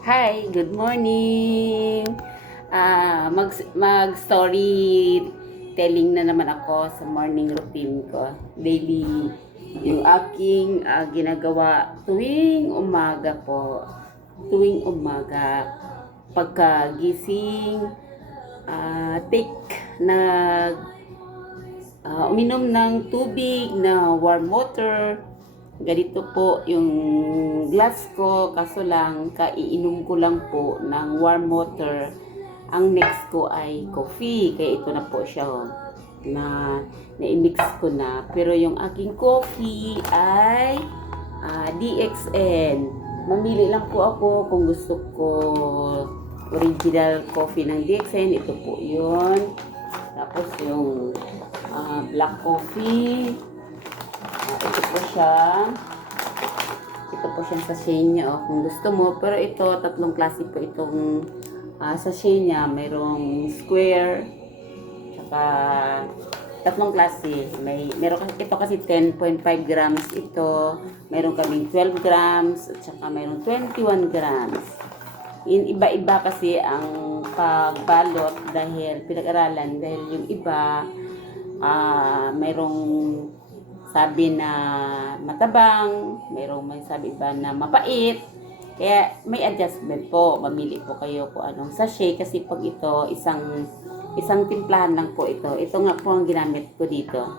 Hi, good morning. Mag-story telling na naman ako sa morning routine ko. Daily, yung aking ginagawa tuwing umaga po. Tuwing umaga, pagkagising, take na uminom ng tubig na warm water. Ganito po yung glass ko, kaso lang kaiinom ko lang po ng warm water. Ang next ko ay coffee, kaya ito na po siya na na-mix ko na. Pero yung aking coffee ay DXN. Mamili lang po ako kung gusto ko original coffee ng DXN. Ito po yun. Tapos yung black coffee. Ito po siya. Ito po siyang sachet niya, kung gusto mo. Pero ito, tatlong klase po itong sachet niya. Mayroong square, tsaka tatlong klase. Meron ito kasi 10.5 grams ito. Meron kaming 12 grams, at saka mayroong 21 grams. Iba-iba kasi ang pagbalot dahil pinag-aralan. Dahil yung iba, mayroong sabi na matabang, mayroong may sabi iba na mapait. Kaya may adjustment po. Mamili po kayo kung anong sachet kasi pag ito isang timplahan lang po ito. Ito nga po ang ginamit ko dito.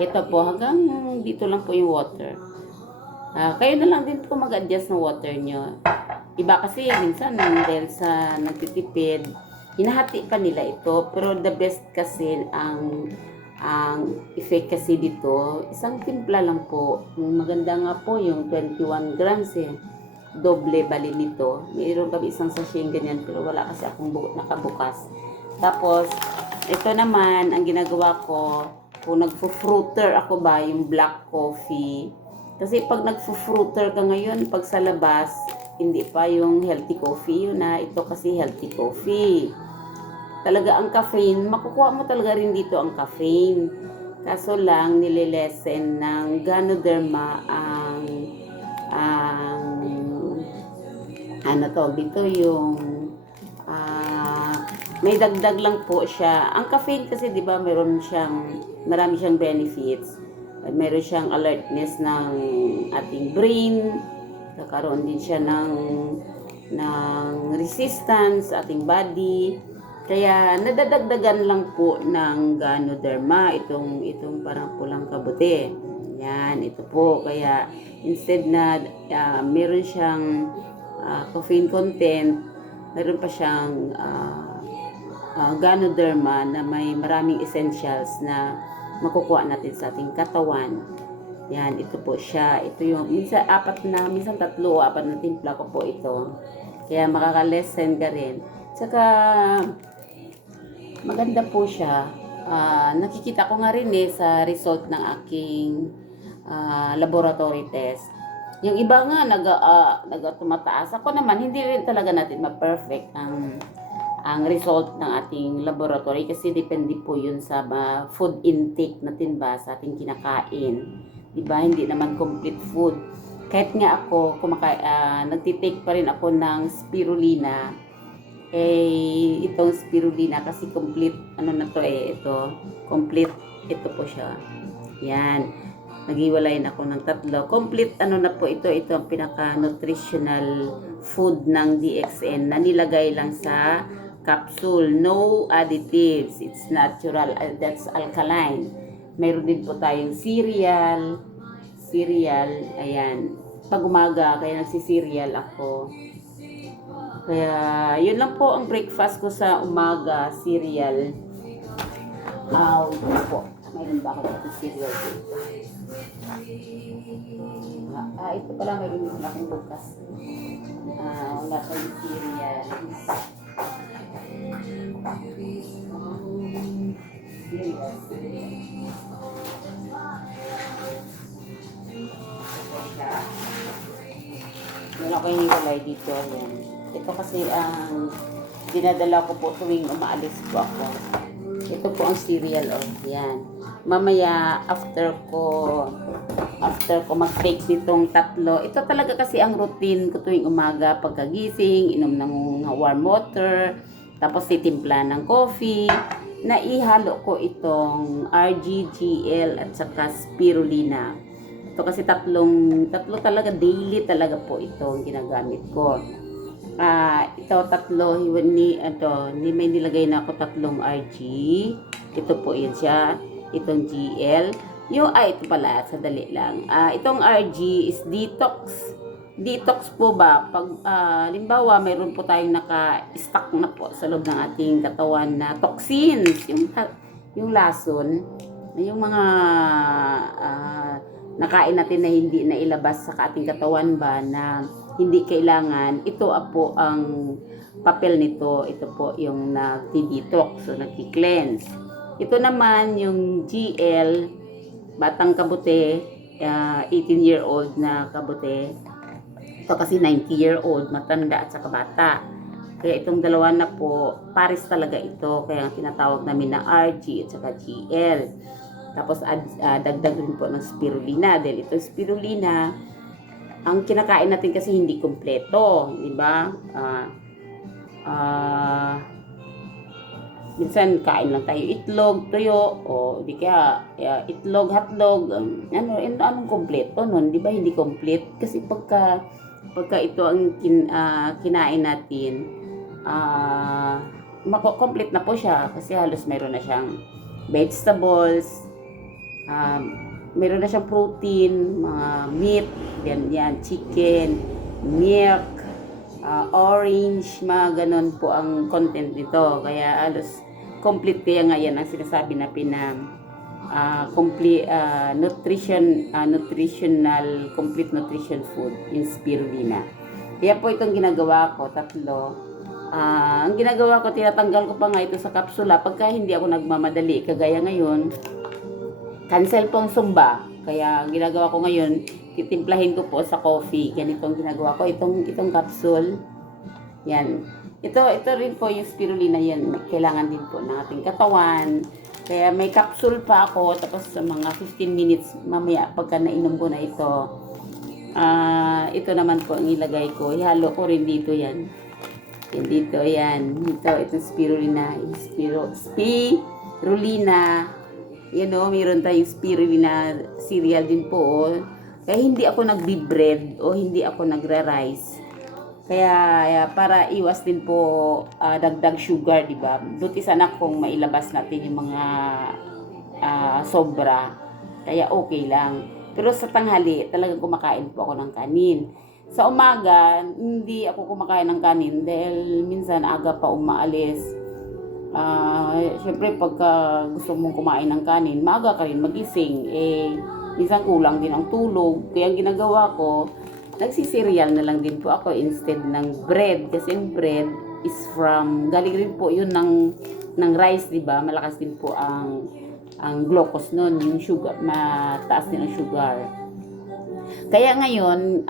Ito po hanggang dito lang po yung water. Kayo na lang din po mag-adjust ng water nyo. Iba kasi minsan dahil sa nagtitipid, hinahati pa nila ito. Pero the best kasi ang effect kasi dito, isang timpla lang po. Maganda nga po yung 21 grams Doble bali nito. Mayroon kami isang sachet ganyan pero wala kasi akong nakabukas. Tapos, ito naman, ang ginagawa ko, kung nagfo-fruiter ako ba, yung black coffee. Kasi pag nagfo-fruiter ka ngayon, pag sa labas, hindi pa yung healthy coffee. Yun na, ito kasi healthy coffee. Talaga ang caffeine, makukuha mo talaga rin dito ang caffeine. Kaso lang, nililesen ng Ganoderma ang ano to, dito yung may dagdag lang po siya. Ang caffeine kasi 'di ba, marami siyang benefits. Meron siyang alertness ng ating brain. Kakaroon din siya ng resistance sa ating body. Kaya nadadagdagan lang po ng Ganoderma itong parang pulang kabuti. Yan, ito po. Kaya instead na meron siyang caffeine content, meron pa siyang Ganoderma na may maraming essentials na makukuha natin sa ating katawan. Yan, ito po siya. Ito yung minsan tatlo o apat na timpla ko po ito. Kaya makaka-lessen ka rin. Tsaka maganda po siya. Nakikita ko nga rin sa result ng aking laboratory test. Yung iba nga tumataas. Ako naman hindi rin talaga natin ma-perfect ang result ng ating laboratory kasi depende po yun sa food intake natin ba sa ating kinakain. Diba? Hindi naman complete food. Kahit nga ako nagtitake pa rin ako ng spirulina. Itong spirulina kasi complete complete ito po siya. Yan. Naghiwalay na ako ng tatlo. Complete na po ito. Ito ang pinaka nutritional food ng DXN na nilagay lang sa capsule. No additives. It's natural. That's alkaline. Mayroon din po tayong cereal. Ayan. Pag umaga, kaya nagsi-cereal ako. Kaya, yun lang po ang breakfast ko sa umaga, cereal. Ito po. Mayroon ba ako dito cereal dito? Ito pala, mayroon din akong bukas. Wala kayong cereal. Yun ako hiniwalay dito. Yan. Ito kasi ang dinadala ko po tuwing umaalis po ako. Ito po ang cereal. Yan. Mamaya after ko after ko mag-take nitong tatlo, ito talaga kasi ang routine ko tuwing umaga pagkagising, inom ng warm water, tapos titimpla ng coffee, naihalo ko itong RGGL at saka spirulina. Ito kasi tatlo talaga, daily talaga po itong ginagamit ko. Ito tatlo, hindi may nilagay na ako tatlong RG. Ito po yun siya, itong GL. Ito pala, sadali lang. Itong RG is detox. Detox po ba? Pag, limbawa, mayroon po tayong naka-stuck na po sa loob ng ating katawan na toxins. Yung lason, yung mga nakain natin na hindi na ilabas sa ating katawan ba na hindi kailangan, ito po ang papel nito. Ito po yung nag-detox, so nag-cleanse. Ito naman yung GL, batang kabute, 18-year-old na kabute. Ito kasi 90-year-old, matanda at saka bata. Kaya itong dalawa na po, pares talaga ito. Kaya tinatawag namin na RG at saka GL. Tapos dagdag rin po ng spirulina. Dahil itong spirulina, ang kinakain natin kasi hindi kumpleto, di ba? Minsan kain lang tayo itlog, tuyo, o di kaya itlog, hotdog, anong kompleto nun, di ba? Hindi complete kasi pagka ito ang kinain natin, complete na po siya kasi halos mayroon na siyang vegetables, mayroon na siyang protein, mga meat, yan, chicken, milk, orange, mga ganon po ang content nito. Kaya halos complete, kaya nga yan ang sinasabi natin na complete nutritional, complete nutrition food, yung spirulina. Kaya po itong ginagawa ko, tatlo. Ang ginagawa ko, tinatanggal ko pa nga ito sa kapsula pagka hindi ako nagmamadali. Kagaya ngayon, cancel po ang Zumba. Kaya ang ginagawa ko ngayon, titimplahin ko po sa coffee. Ganito ang ginagawa ko. Itong capsule. Yan. Ito rin po yung spirulina yan. Kailangan din po ng ating katawan. Kaya may capsule pa ako. Tapos sa mga 15 minutes mamaya pagka nainom ko na ito. Ito naman po ang ilagay ko. Ihalo ko rin dito yan. Yan dito yan. Itong spirulina. Spirulina. Yan o, mayroon tayong spirulina cereal din po. Kaya hindi ako nagbi-bread o hindi ako nagra-rice. Kaya para iwas din po dagdag sugar, di ba? Buti sana kung mailabas natin yung mga sobra. Kaya okay lang. Pero sa tanghali, talagang kumakain po ako ng kanin. Sa umaga, hindi ako kumakain ng kanin dahil minsan aga pa umaalis. Syempre pagka gusto mong kumain ng kanin, maaga ka rin magising. Minsan kulang din ang tulog. Kaya ang ginagawa ko, nagsiserial na lang din po ako instead ng bread. Kasi yung bread is galing rin po yun ng rice, di ba? Malakas din po ang glucose nun, yung sugar, mataas din ang sugar. Kaya ngayon,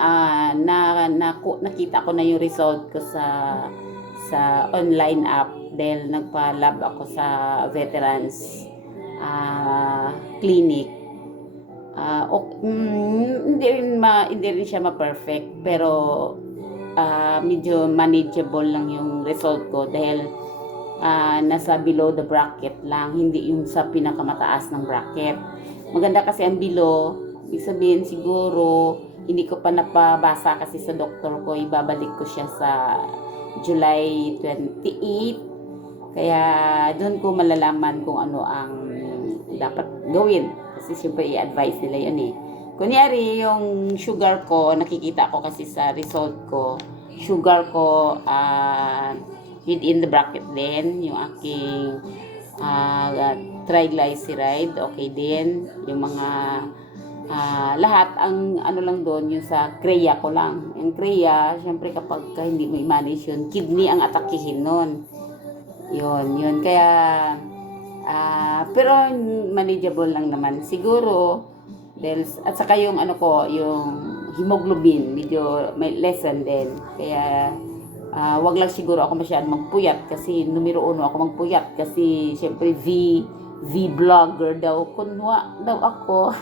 nakita ko na yung result ko sa online app dahil nagpa-lab ako sa veterans clinic. Hindi rin siya ma-perfect pero medyo manageable lang yung result ko dahil nasa below the bracket lang, hindi yung sa pinakamataas ng bracket. Maganda kasi ang below, ibig sabihin siguro hindi ko pa napabasa kasi sa doktor ko, ibabalik ko siya sa July 28. Kaya doon ko malalaman kung ano ang dapat gawin. Kasi siyempre i-advise nila yun eh. Kunyari yung sugar ko, nakikita ko kasi sa result ko, sugar ko within the bracket din. Yung aking triglyceride, okay din. Yung mga lahat, ang ano lang doon, yung sa kreya ko lang. Yung kreya, siyempre kapag hindi mo i-manage yun, kidney ang atakihin nun. Yun. Kaya, pero manageable lang naman. Siguro, at saka yung ano ko, yung hemoglobin, medyo may lessen din. Kaya, wag lang siguro ako masyadong magpuyat kasi numero 1 ako magpuyat kasi syempre V vlogger daw, kunwa daw ako.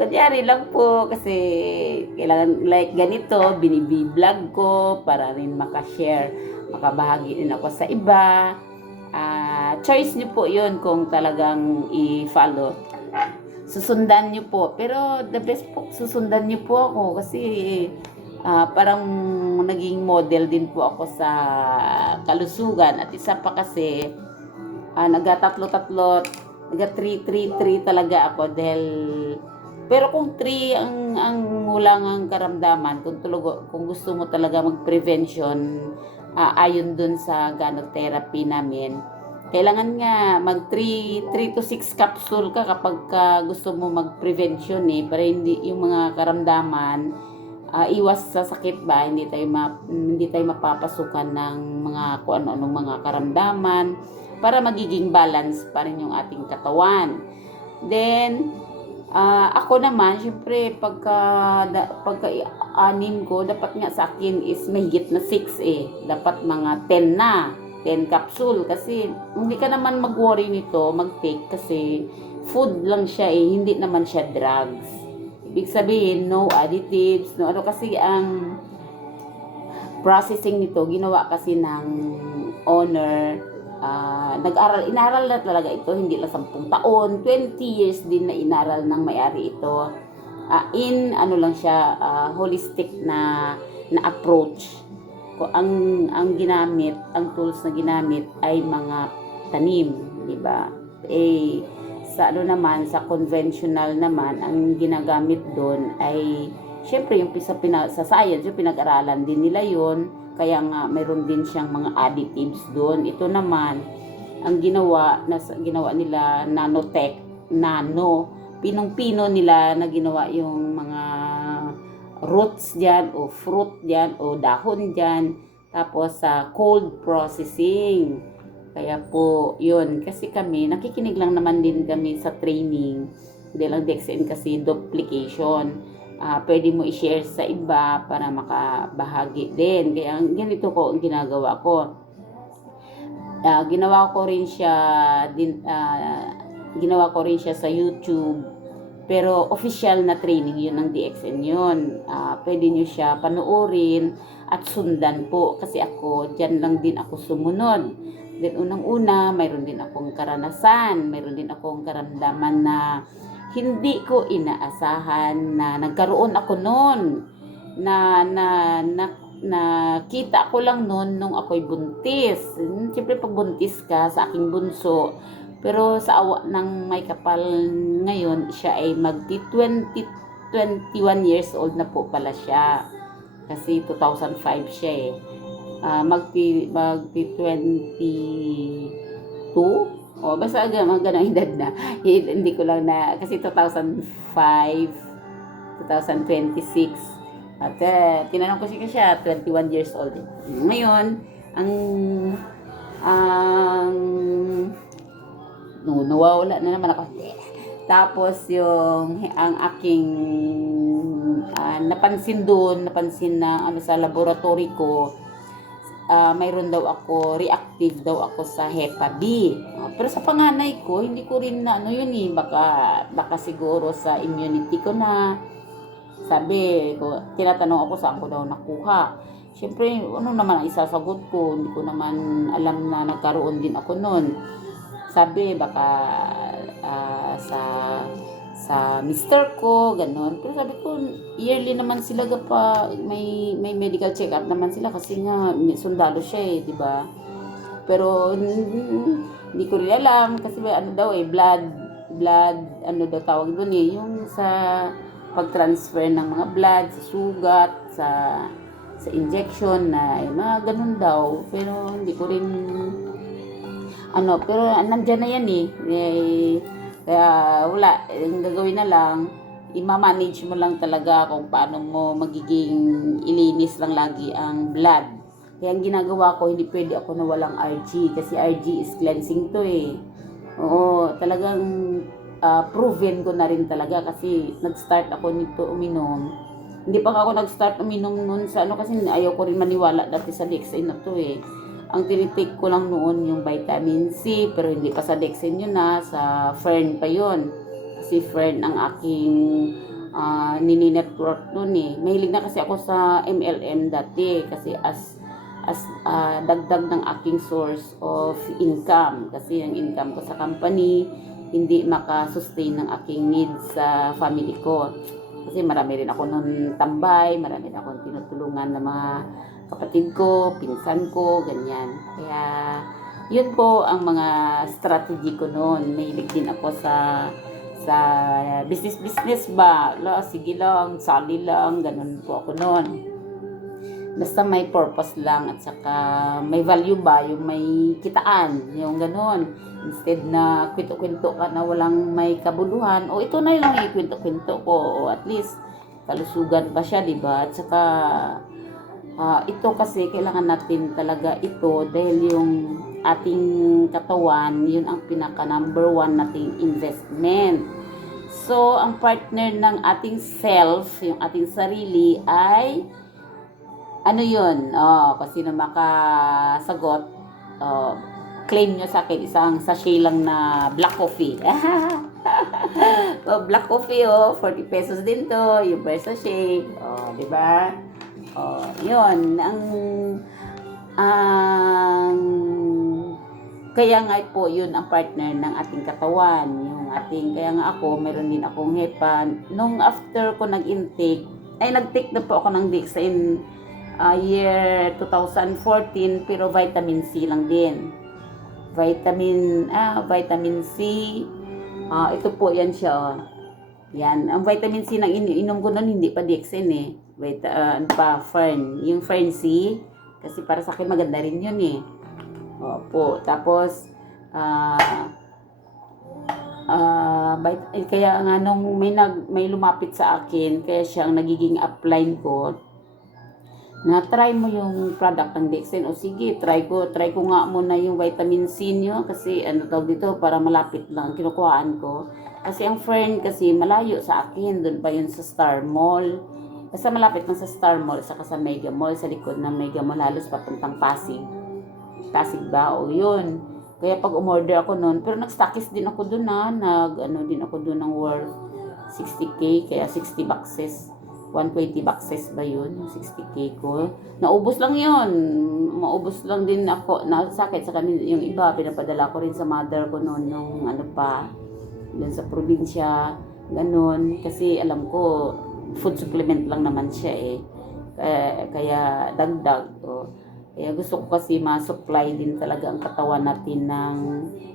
Kunyari lang po kasi kailangan like ganito, binibi-vlog ko para rin makashare, makabahagi din ako sa iba. Choice niyo po yun kung talagang i-follow. Susundan niyo po. Pero the best po, susundan niyo po ako kasi parang naging model din po ako sa kalusugan. At isa pa kasi, nagtatatlo-tatlo, nag-3-3-3 talaga ako dahil pero kung 3 ang ngulang ang karamdaman, kung gusto mo talaga mag-prevention, ayon dun sa gynotherapy namin, kailangan nga mag 3 to 6 capsule ka kapag gusto mo mag-prevention para hindi yung mga karamdaman, iwas sa sakit ba, hindi tayo mapapasukan ng mga kung ano-anong mga karamdaman para magiging balance pa rin yung ating katawan. Then ako naman, syempre, pagka-anim ko, dapat nga sa akin is mahigit na 6 Dapat mga 10 na. 10 capsule. Kasi, hindi ka naman mag-worry nito, mag-take. Kasi, food lang siya hindi naman siya drugs. Ibig sabihin, no additives, no ano. Kasi, ang processing nito, ginawa kasi ng owner, inaral na talaga ito, hindi lang 10 taon, 20 years din na inaral ng may-ari ito. Ano lang siya, holistic na approach. Ang ginamit, ang tools na ginamit ay mga tanim, di ba? Sa sa conventional naman, ang ginagamit doon ay syempre yung sa science, yung pinag-aralan din nila yon. Kaya nga mayroon din siyang mga additives doon. Ito naman ang ginawa nila pinong-pino nila na ginawa yung mga roots diyan o fruit diyan o dahon diyan, tapos sa cold processing. Kaya po yun, kasi kami nakikinig lang naman din kami sa training. Hindi lang DexN kasi duplication. Pwede mo i-share sa iba para makabahagi din. Kaya ganito ko ang ginagawa ko. Ginawa ko rin siya sa YouTube. Pero official na training yun ng DXN yun. Pwede nyo siya panoorin at sundan po. Kasi dyan lang din ako sumunod. Then unang-una, mayroon din akong karanasan. Mayroon din akong karamdaman na hindi ko inaasahan na nagkaroon ako noon na kita ko lang noon nung ako'y buntis. Siyempre pag buntis ka sa aking bunso, pero sa awa ng may kapal ngayon, siya ay magti 21 years old na po pala siya. Kasi 2005 siya magti 22. Basta ganang edad na. Hindi ko lang na, kasi 2005, 2026. At tinanong ko siya, 21 years old. Ngayon, nawawala na naman ako. Tapos ang aking napansin na sa laboratory ko, mayroon daw ako, reactive daw ako sa Hepa B. Pero sa panganay ko, hindi ko rin na baka siguro sa immunity ko na. Sabi ko, tinatanong ako saan ko daw nakuha. Siyempre, ano naman ang isasagot ko? Hindi ko naman alam na nagkaroon din ako noon. Sabi, baka sa mister ko, gano'n. Pero sabi ko, yearly naman sila may medical check-up naman sila kasi nga sundalo siya di ba? Pero hindi ko rin alam kasi ano daw blood, ano daw tawag doon yung sa pag-transfer ng mga blood, sa sugat, sa injection na mga ganun daw. Pero hindi ko rin pero nandyan na yan kaya wala, yung gagawin na lang, i-manage mo lang talaga kung paano mo magiging ilinis lang lagi ang blood. Kaya ang ginagawa ko, hindi pwede ako na walang RG kasi RG is cleansing to Oo, talagang proven ko na rin talaga kasi nag-start ako nito uminom. Hindi pa ako nag-start uminom noon sa kasi ayaw ko rin maniwala dati sa DexN na to Ang tinitake ko lang noon yung vitamin C, pero hindi pa sa DexN yun sa Fern pa yun. Kasi friend ang aking nini-network nun eh. Mahilig na kasi ako sa MLM dati kasi as dagdag ng aking source of income. Kasi ang income ko sa company hindi makasustain ng aking needs sa family ko. Kasi marami rin ako nun tambay, marami rin akong tinutulungan ng mga kapatid ko, pinsan ko, ganyan. Kaya, yun po ang mga strategy ko noon. Mahilig din ako sa business ba. Sige lang, sali lang, ganun po ako noon. Basta may purpose lang at saka may value ba, yung may kitaan, yung ganun. Instead na kwento-kwento ka na walang may kabuluhan, o ito na lang ikwento-kwento ko, o at least kalusugan pa siya, di ba? At saka ito kasi kailangan natin talaga ito dahil yung ating katawan, yun ang pinaka number one nating investment. So, ang partner ng ating self, yung ating sarili ay ano yun? Kasi na makasagot, claim nyo sa akin isang sachet lang na black coffee. Black coffee, 40 pesos din to, yung per sachet. Di ba? Yun. Kaya nga po, yun ang partner ng ating katawan. Kaya nga ako, meron din akong hepa. Nung after ko nag-intake, ay nag-take na po ako ng Dexin year 2014, pero vitamin C lang din. Vitamin C. Ito po yan siya. Yan. Ang vitamin C nang iniinom ko noon, hindi pa Dexin eh. Fern. Yung Fern C. Kasi para sa akin maganda rin yun eh. Opo. Tapos, kaya nga nung may lumapit sa akin, kaya siyang nagiging upline ko, na try mo yung product ng Dexin. O sige, try ko nga muna yung vitamin C nyo kasi tawag dito, para malapit lang kinukuhaan ko. Kasi ang friend kasi malayo sa akin, doon pa yun sa Star Mall. Basta malapit lang sa Star Mall, saka sa Mega Mall, sa likod ng Mega Mall, halos papuntang Pasig. Pasig ba? O yun. Kaya pag umorder ako noon, pero nag-stockist din ako doon din ako doon ng worth 60k, kaya 60 boxes. 120 boxes ba yun? 60k ko. Naubos lang yun. Maubos lang din ako. Sakit sa kanila. Yung iba, pinapadala ko rin sa mother ko noon nung dun sa probinsya. Ganon. Kasi alam ko, food supplement lang naman siya eh. Kaya dagdag. Kaya gusto ko kasi ma-supply din talaga ang katawan natin ng...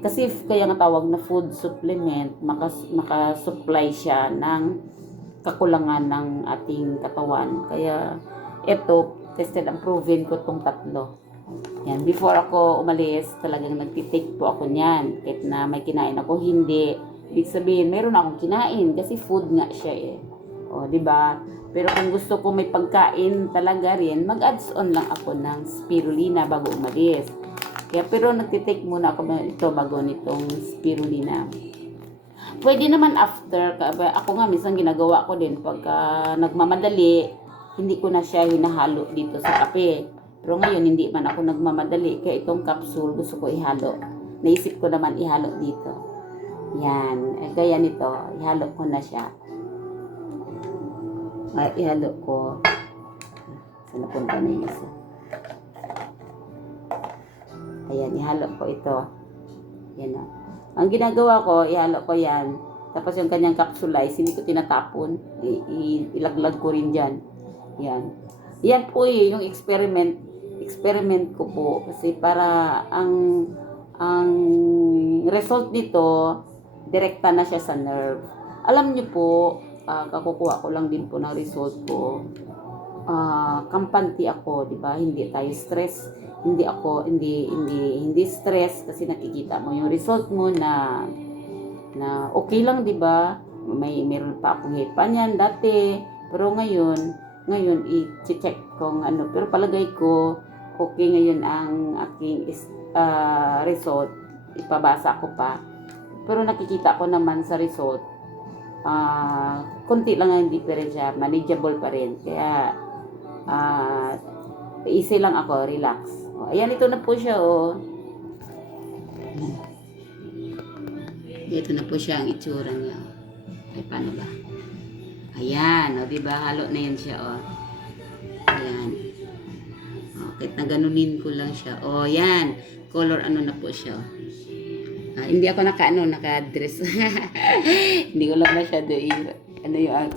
Kasi kaya nga tawag na food supplement, makasupply siya ng kakulangan ng ating katawan. Kaya ito, tested and proven ko tong tatlo. Yan, before ako umalis, talagang nagtitake po ako niyan. Kahit na may kinain ako, hindi. Ibig sabihin, meron akong kinain kasi food nga siya eh. Di ba? Pero kung gusto ko may pagkain talaga rin, mag-adds on lang ako ng spirulina bago umalis. Pero nagtitake muna ako ito bago nitong spirulina. Pwede naman after, ako nga minsan ginagawa ko din pagka nagmamadali, hindi ko na siya hinahalo dito sa kape. Pero ngayon hindi man ako nagmamadali, kaya itong capsule gusto ko ihalo. Naisip ko naman ihalo dito. Yan, kaya nito, ihalo ko na siya. Ihalo ko. Saan napunta na yung isa? Ayan, ihalo ko ito. Yan o. Ang ginagawa ko, ihalo ko yan. Tapos yung kanyang capsulize, hindi ko tinatapon. Ilaglag ko rin dyan. Yan. Yan po yung experiment ko po. Kasi para ang result nito, direkta na siya sa nerve. Alam niyo po, kakukuha ko lang din po ng result ko. Kampante ako, di ba? Hindi tayo stress. Hindi stress kasi nakikita mo yung result mo na okay lang, di ba? Meron pa akong hepa niyan dati, pero ngayon i-check kung pero palagay ko okay ngayon ang aking result. Ipabasa ko pa. Pero nakikita ko naman sa result konti lang ang diferensya, manageable pa rin. Kaya easy lang ako, relax. Ayan, ito na po siya, Ito na po siya ang itsura niya. Ay, paano ba? Ayan, o, diba? Halo na yan siya, o. Ayan. O, kahit na ganunin ko lang siya. O, yan. Color ano na po siya, o. Hindi ako naka-dress. Hindi ko lang masyado ano yung,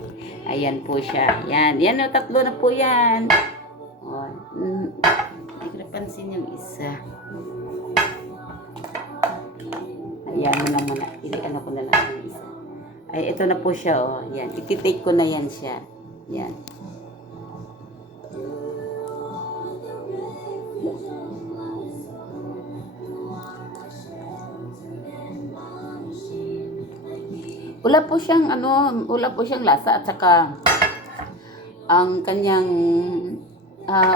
ayan po siya. Yan, yan, o, tatlo na po yan. O, hindi ko napansin yung isa. Ayan mo na muna. Ano ko na lang yung isa. Ay, ito na po siya, oh. Yan. Ititake ko na yan siya. Yan. Wala po siyang, wala po siyang lasa at saka ang kanyang,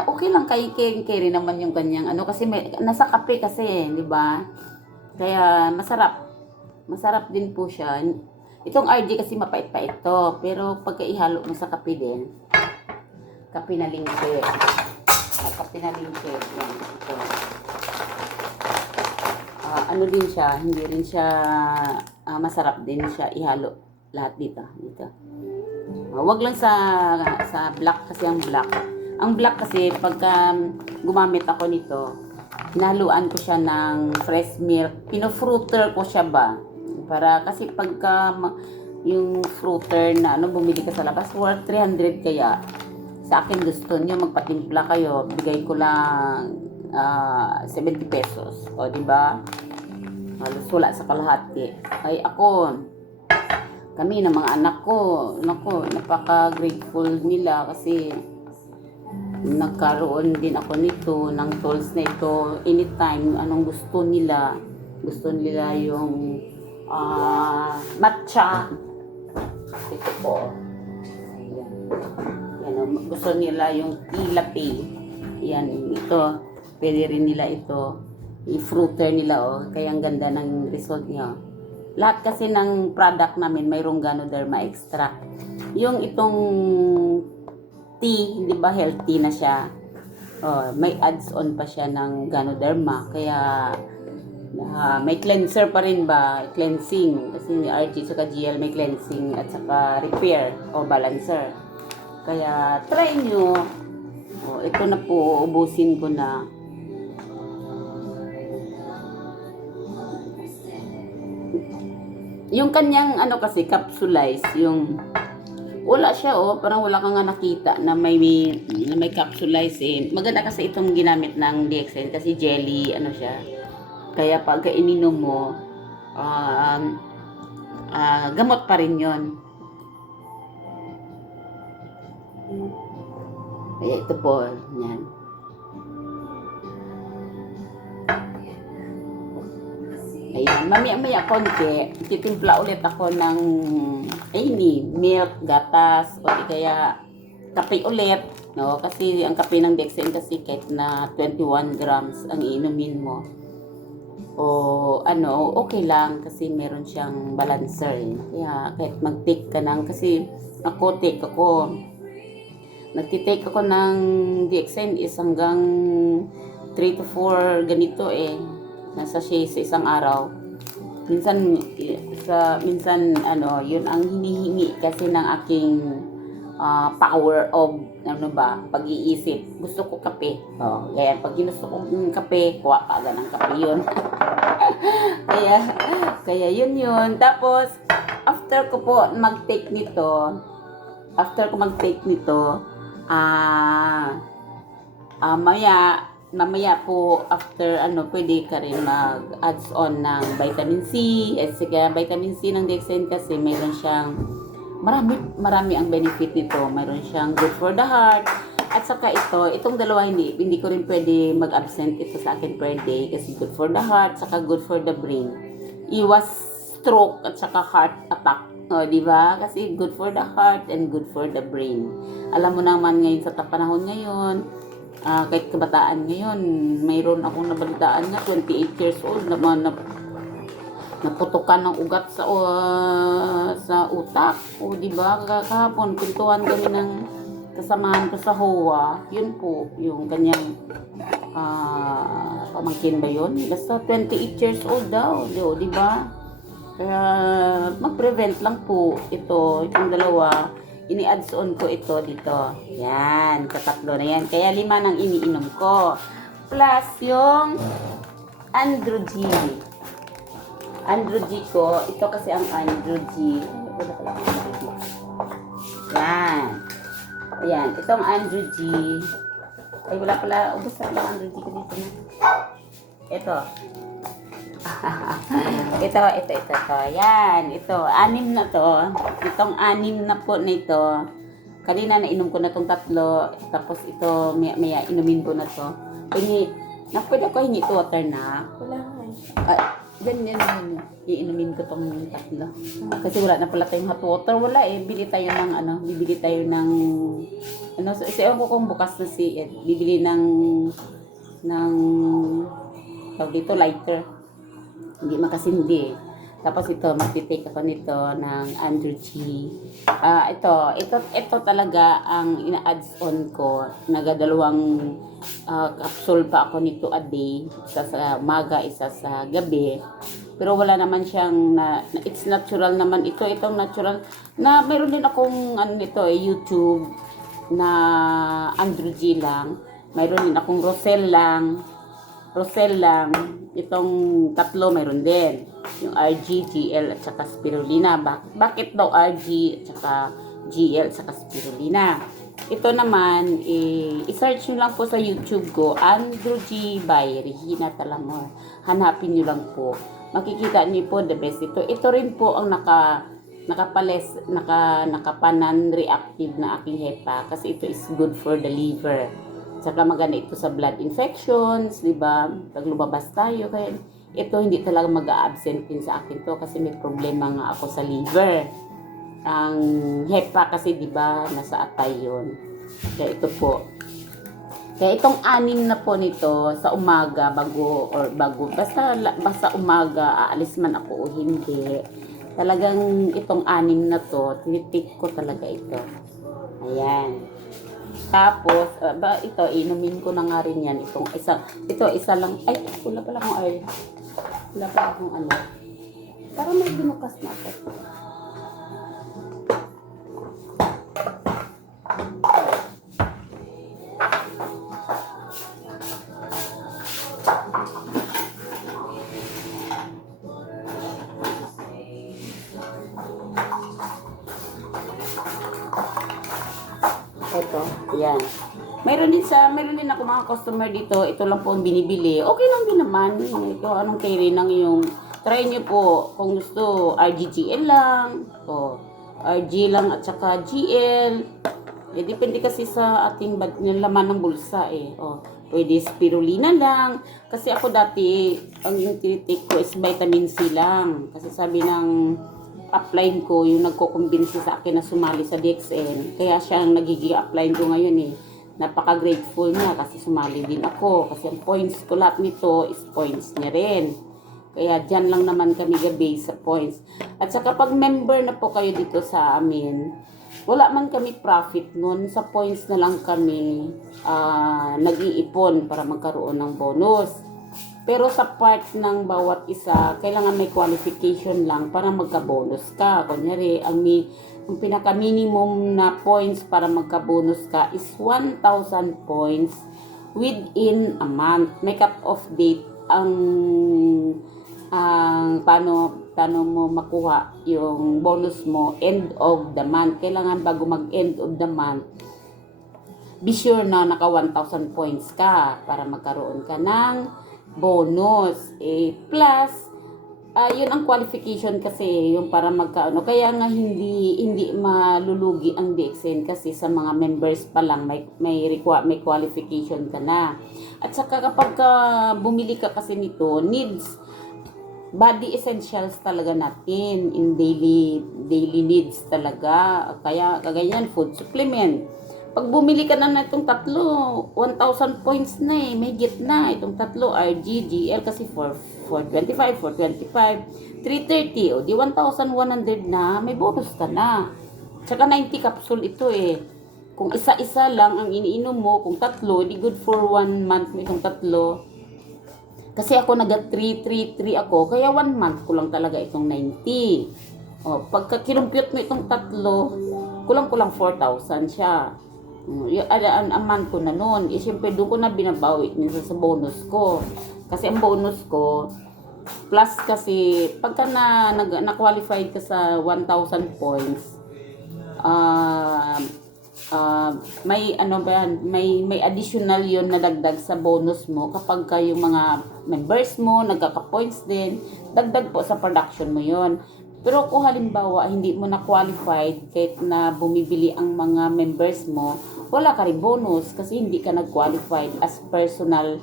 okay lang kay Kerry naman yung kanyang, kasi nasa kape kasi, di ba? Kaya masarap. Masarap din po siya. Itong RG kasi mapait-pait to. Pero pagka ihalo mo sa kape din, kape na lingke. Kape na lingke. Yan, ito. Ano din siya, hindi rin siya, masarap din siya ihalo lahat dito. Wag lang sa black kasi ang black. Ang black kasi pagka gumamit ako nito, hinaluan ko siya ng fresh milk. Pino-fruiter ko siya ba? Para kasi pagka yung fruiter na bumili ka sa labas worth 300 kaya sa akin gusto niyo magpatimpla kayo, bigay ko lang 70 pesos. O di ba? Halos wala sa kalahati. Ay ako, kami ng mga anak ko, nako, napaka-grateful nila kasi nagkaroon din ako nito ng tools na ito anytime anong gusto nila. Gusto nila yung matcha. Ito po. Ayan. Yan, gusto nila yung tea latte. Yan, ito. Pwede rin nila ito. I-fruiter nila, Kaya ang ganda ng result niya. Lahat kasi ng product namin mayroong Ganoderma extract. Yung itong tea, di ba healthy na siya? May adds-on pa siya ng Ganoderma. Kaya may cleanser pa rin ba? Cleansing. Kasi ni RG saka GL may cleansing at saka repair o balancer. Kaya try nyo. Ito na po, ubusin ko na. Yung kanyang kasi capsulize, yung wala siya parang wala kang nakita na may capsulize Maganda kasi itong ginamit ng DXN kasi jelly siya. Kaya pagka ininom mo, gamot pa rin yon. Kaya ito po, yan. Ayan, mamaya-maya konti, titimpla ulit ako ng milk, gatas, o kaya kape ulit. No? Kasi ang kape ng Dexen kasi kahit na 21 grams ang inumin mo. Okay lang kasi meron siyang balancer. Kaya kahit mag-take ka kasi nagtitake ako ng DXN is hanggang 3 to 4 ganito nasa siya sa isang araw. Minsan yun ang hinihingi kasi ng aking power of pag-iisip. Gusto ko kape. Kaya pag ginusto ko ng kape, kuha ka agad ng kape yun. kaya yun. Tapos, after ko mag-take nito, mamaya po, after pwede ka rin mag-adds on ng vitamin C. At saka vitamin C ng Dexen kasi mayroon siyang marami ang benefit nito. Mayroon siyang good for the heart. At saka itong dalawa hindi ko rin pwede mag-absent ito sa akin per day kasi good for the heart, saka good for the brain. Iwas stroke at saka heart attack. Di ba? Kasi good for the heart and good for the brain. Alam mo naman ngayon sa panahon ngayon, kahit kabataan ngayon, mayroon akong nabalitaan na 28 years old naman naputukan ng ugat sa utak. Di ba? Kahapon, pintuan kami ng kasamahan ko sa HOA. Yun po, yung kanyang pamangkin ba yun? Basta 28 years old daw. Di ba? Kaya mag-prevent lang po ito, itong dalawa. Ini-adds on ko ito dito. Yan, katatlo na yan. Kaya 5 nang iniinom ko. Plus yung Andrew G. Andrew G ko. Ito kasi ang Andrew G. Yan. Ayan, itong Andrew G. Ay, wala pala. Ubus na pala Andrew G ko dito na. Ito. ito. Yan, ito. 6 na to. Itong 6 na po na ito. Kanina nainom ko na tong 3. Tapos ito, maya inumin ko na to. Pwede ko hingi to water na. Wala nga. Yan. Iinumin ko tong 3. Kasi wala na pala tayong hot water. Wala eh. Bibili tayo ng so ewan ko kung bukas na bibili ng tawag dito, lighter. Hindi makasindi. Tapos ito, magtitake ako nito ng Andrew G. Ito talaga ang ina-adds on ko. Nagadalawang capsule pa ako nito a day. Isa sa umaga, isa sa gabi. Pero wala naman siyang, it's natural naman ito. Itong natural, na mayroon din akong YouTube na Andrew G lang. Mayroon din akong Rosel lang. Itong 3 mayroon din. Yung RG, GL, at saka spirulina. Bakit daw RG, at saka GL, at saka spirulina? Ito naman, i-search nyo lang po sa YouTube ko, Andrew G by Regina Talamor. Hanapin nyo lang po. Makikita nyo po the best ito. Ito rin po ang nakapanan reactive na aking hepa kasi ito is good for the liver. Saka maganda ito sa blood infections, di ba? Pag lumabas tayo, kaya ito hindi talaga mag-a-absent din sa akin to kasi may problema nga ako sa liver. Ang hepa kasi, di ba, nasa atay yun. Kaya ito po. Kaya itong 6 na po nito sa umaga basta umaga aalis man ako o hindi. Talagang itong 6 na to, tinitik ko talaga ito. Ayan. Tapos, ito, inumin ko na nga rin yan. Isa lang. Ay, wala pala akong Wala pala akong Para may binukas na ako. Ito, yan. Meron din ako mga customer dito. Ito lang po ang binibili. Okay lang din naman. Ito, anong carry ng yung try nyo po. Kung gusto, RGGL lang. O, RG lang at saka GL. Depende kasi sa ating laman ng bulsa eh. O, pwede spirulina lang. Kasi ako dati, ang yung tinitake ko is vitamin C lang. Kasi sabi ng upline ko, yung nagko-convince sa akin na sumali sa DXN. Kaya siya ang nagiging upline ko ngayon eh. Napaka-grateful niya kasi sumali din ako. Kasi ang points ko lahat nito is points niya rin. Kaya dyan lang naman kami base sa points. At saka pag member na po kayo dito sa amin, wala man kami profit nun. Sa points na lang kami nag-iipon para magkaroon ng bonus. Pero sa part ng bawat isa, kailangan may qualification lang para magka-bonus ka. Kunyari, ang pinaka-minimum na points para magka-bonus ka is 1,000 points within a month. May cut-off date paano mo makuha yung bonus mo end of the month. Kailangan bago mag-end of the month, be sure na naka 1,000 points ka para magkaroon ka ng bonus. Plus, yun ang qualification kasi, yung para magkaano. Kaya nga hindi malulugi ang DXN kasi sa mga members pa lang may qualification ka na. At saka kapag bumili ka kasi nito, body essentials talaga natin in daily needs talaga. Kaya kaganyan, food supplement. Pag bumili ka na itong 3, 1,000 points na eh. May higit na itong 3, RG, GL kasi 425, 425, 330. O di 1,100 na, may bonus ka na. Tsaka 90 capsule ito eh. Kung isa-isa lang ang iniinom mo, kung 3, di good for 1 month mo itong 3. Kasi ako nag-333 ako, kaya 1 month ko lang talaga itong 90. O, pagka kinumpute mo itong tatlo, kulang-kulang 4,000 siya. Ang month ko na noon. Siyempre, doon ko na binabawi minsan sa bonus ko. Kasi ang bonus ko, plus kasi, pagka na-qualified ka sa 1,000 points, may ano ba yan, may additional yon na dagdag sa bonus mo kapag yung mga members mo nagkaka-points din, dagdag po sa production mo yon. Pero kung halimbawa hindi mo na qualified kahit na bumibili ang mga members mo, wala ka rin bonus kasi hindi ka nag-qualified as personal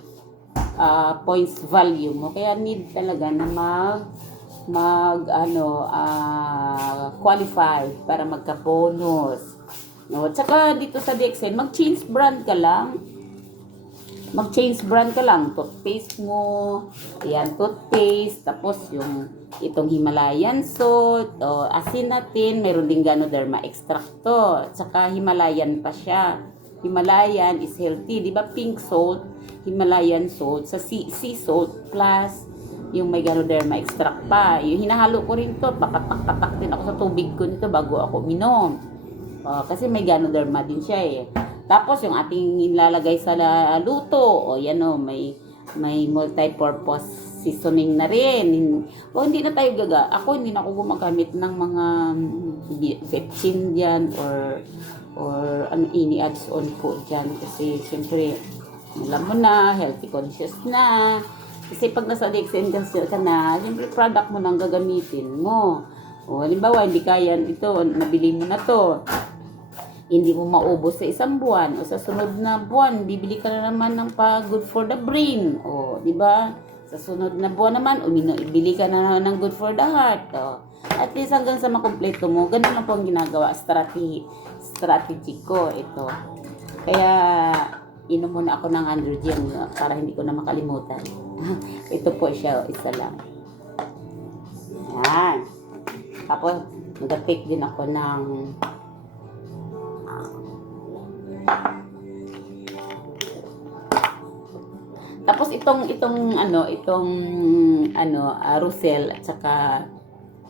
points value mo. Kaya need talaga na qualify para magka-bonus. No, at saka dito sa DXN, mag-change brand ka lang. Mag-change brand ka lang. Toothpaste mo, ayan, toothpaste, tapos yung itong Himalayan salt, o asin natin, meron din Ganoderma extract to. At saka Himalayan pa siya. Himalayan is healthy, di ba? Pink salt, Himalayan salt, sa sea salt plus yung may Ganoderma extract pa. Yung hinahalo ko rin to, papapak din ako sa tubig ko nito bago ako minom. Kasi may Ganoderma din siya eh. Tapos yung ating ilalagay sa luto, yan may multi-purpose seasoning na rin. Hindi na tayo hindi na ako gumagamit ng mga vetchin diyan or any adds on po diyan kasi siyempre alam mo na, healthy conscious na. Kasi pag nasa DXN ka na, siyempre product mo nang gagamitin mo. Halimbawa, hindi kaya ito, nabili mo na to. Hindi mo maubos sa isang buwan o sa sunod na buwan, bibili ka na naman ng good for the brain. Di ba? Sa sunod na buwan naman, bili ka na naman ng good for the heart. At least hanggang sa makumpleto mo, ganun lang po ang ginagawa, strategy ko ito. Kaya, inom muna ako ng androgen para hindi ko na makalimutan. Ito po siya, isa lang. Yan. Tapos, nag-take din ako ng tapos itong Rosel at saka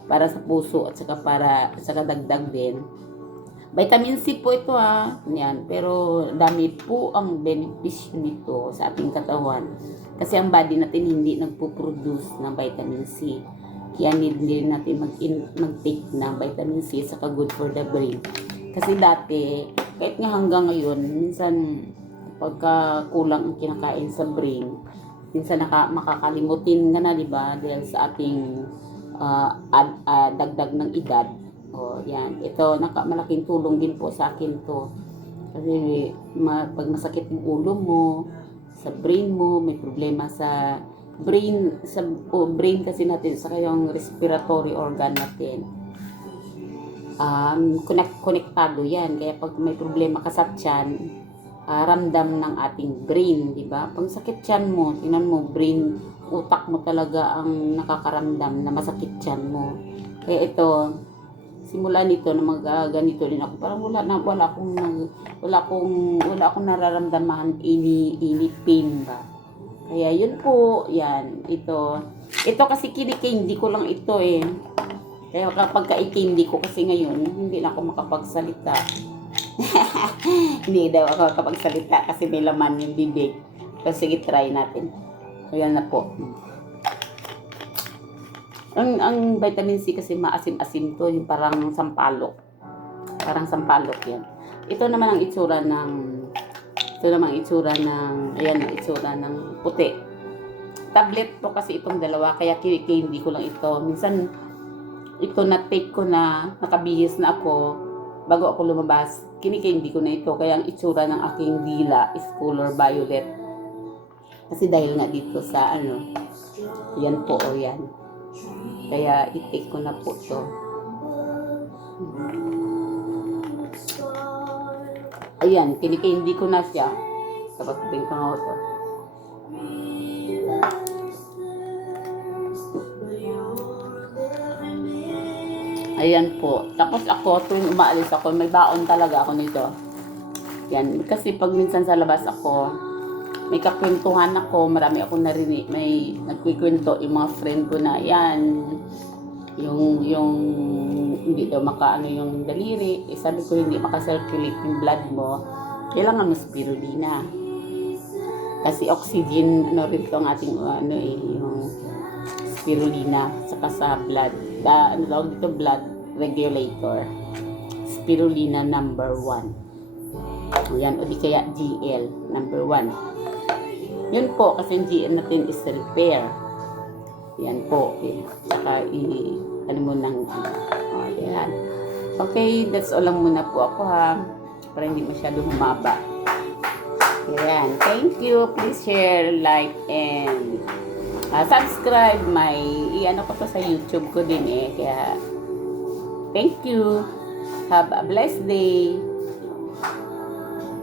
para sa puso at saka dagdag din. Vitamin C po ito Yan, pero dami po ang benepisyo nito sa ating katawan. Kasi ang body natin hindi nagpo-produce ng vitamin C. Kaya need din natin mag-take ng vitamin C saka good for the brain. Kasi dati, kahit nga hanggang ngayon, minsan pagka kulang ang kinakain sa brain, minsan makakalimutin ka na, di ba? Dahil sa ating dagdag ng edad. Yan. Ito, malaking tulong din po sa akin to. Kasi pag masakit yung ulo mo, sa brain mo, may problema sa brain kasi natin, sa yung respiratory organ natin. Konektado yan. Kaya pag may problema ka sa tiyan, ramdam ng ating brain, di ba? Pag sakit tiyan mo, tingnan mo, brain, utak mo talaga ang nakakaramdam na masakit tiyan mo. Kaya ito, simula nito na ganito din ako, parang wala akong nararamdaman any pain ba. Kaya yun po, yan, ito kasi kinikindi ko lang ito eh. Kaya kapag ka-ikindi ko kasi ngayon, hindi na ako makapagsalita. Hindi daw ako makapagsalita kasi may laman yung bibig. So, sige, try natin. Ayan na po. Ang vitamin C kasi maasim-asim to, yung parang sampalok. Parang sampalok yan. Ito naman ang itsura ng ayan ang itsura ng puti. Tablet po kasi itong dalawa, kaya kinikindi ko lang ito. Minsan, ito na-take ko na, nakabihis na ako, bago ako lumabas, kinikindi ko na ito. Kaya ang itsura ng aking dila is color violet. Kasi dahil nga dito sa yan po, yan. Kaya i-take ko na po ito. Ayan, kinikindi ko na siya. Tapos bring ko na ito. Ayan po. Tapos ako, tuwing umaalis ako, may baon talaga ako nito. Yan. Kasi pag minsan sa labas ako, may kakwentuhan ako, marami akong narinig, may nagkikwento yung mga friend ko na yan, yung hindi daw makaano yung daliri. Sabi ko hindi makasirculate yung blood mo, kailangan mo spirulina. Kasi oxygen rin ito ang ating yung spirulina saka sa blood. Ano tawag dito, blood regulator. Spirulina number 1. Yan, o di kaya GL number 1. Yun po, kasi yung GL natin is repair. Yan po. Saka ano mo nang yan. Okay, that's all lang muna po ako ha. Para hindi masyado humaba. Ayan. Thank you. Please share, like, and subscribe. Ano ko to sa YouTube ko din eh. Kaya, thank you. Have a blessed day.